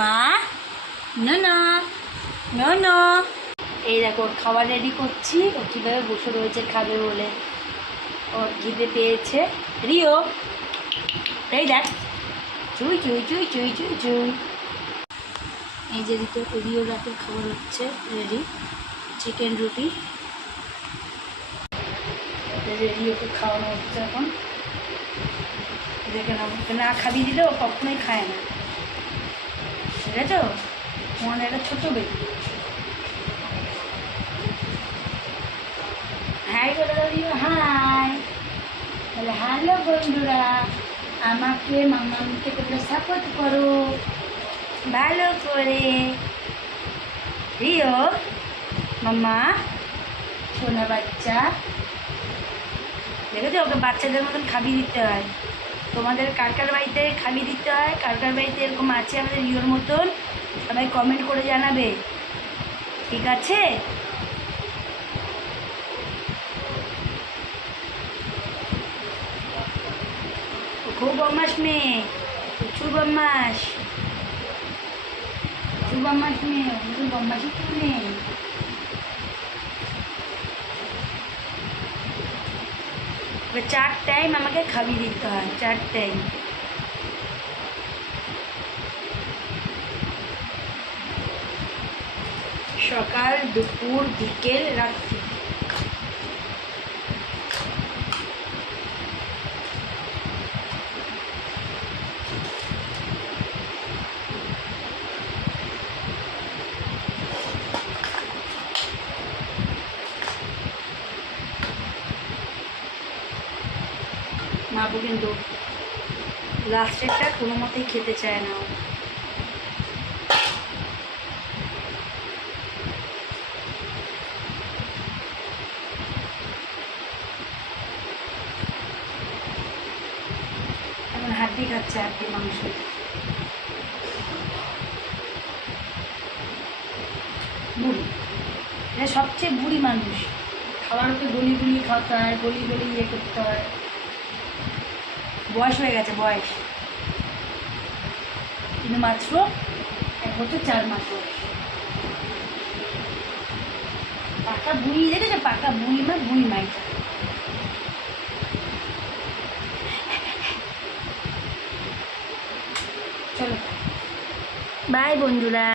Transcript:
মা না না না এই দেখো, ওর খাবার রেডি করছি। ও কীভাবে বসে রয়েছে খাবে বলে ওর খিদে পেয়েছে। রিও, এই দেখ। চুই চুই চুই চুই চুই চুই। এই যে দিতে রিও রাতের খাবার হচ্ছে রেডি চিকেন রুটি। রিওকে খাওয়ানো হচ্ছে এখন। দেখে না খাবি দিলে ও কখনোই খায় না। আছে তোমার একটা ছোটো বেবি। হাই বলে দাও হাই বলে হ্যালো বন্ধুরা, আমাকে মামাকে তোমরা সাপোর্ট করো। ভালো করে রিও মাম্মা। সোনা বাচ্চা। দেখেছ? ওকে বাচ্চাদের মতন খাবি দিতে হয়। তোমাদের কার কার বাড়িতে খালি দিতে হয়, কার কার বাড়িতে এরকম আছে আমাদের রিওর মতন, সবাই কমেন্ট করে জানাবে। ঠিক আছে? খুব বদমাস মেয়ে, প্রচুর বদমাস প্রচুর বদমাস মেয়ে, প্রচুর বদমাসি কেউ নেই চার টাইম আমাকে খাবি দিতে হয় চার টাইম সকাল দুপুর বিকেল রাত্রি। মাবু কিন্তু লাস্টেরটা কোনো মতেই খেতে চায় না। এখন হাড্ডি খাচ্ছে হাড্ডি মাংস। বুড়ি। এটা সবচেয়ে বুড়ি মানুষ। খাবার ওকে গলি গলি খাওয়াতে হয়, গলি গলি ইয়ে করতে হয়। বয়স হয়ে গেছে, বয়স। কিন্তু মাত্র এক বছর, চার মাস বয়স। পাকা বুড়ি দেখেছে পাকা বুড়ি মা, বুড়ি মাইটা চলো। বাই বন্ধুরা।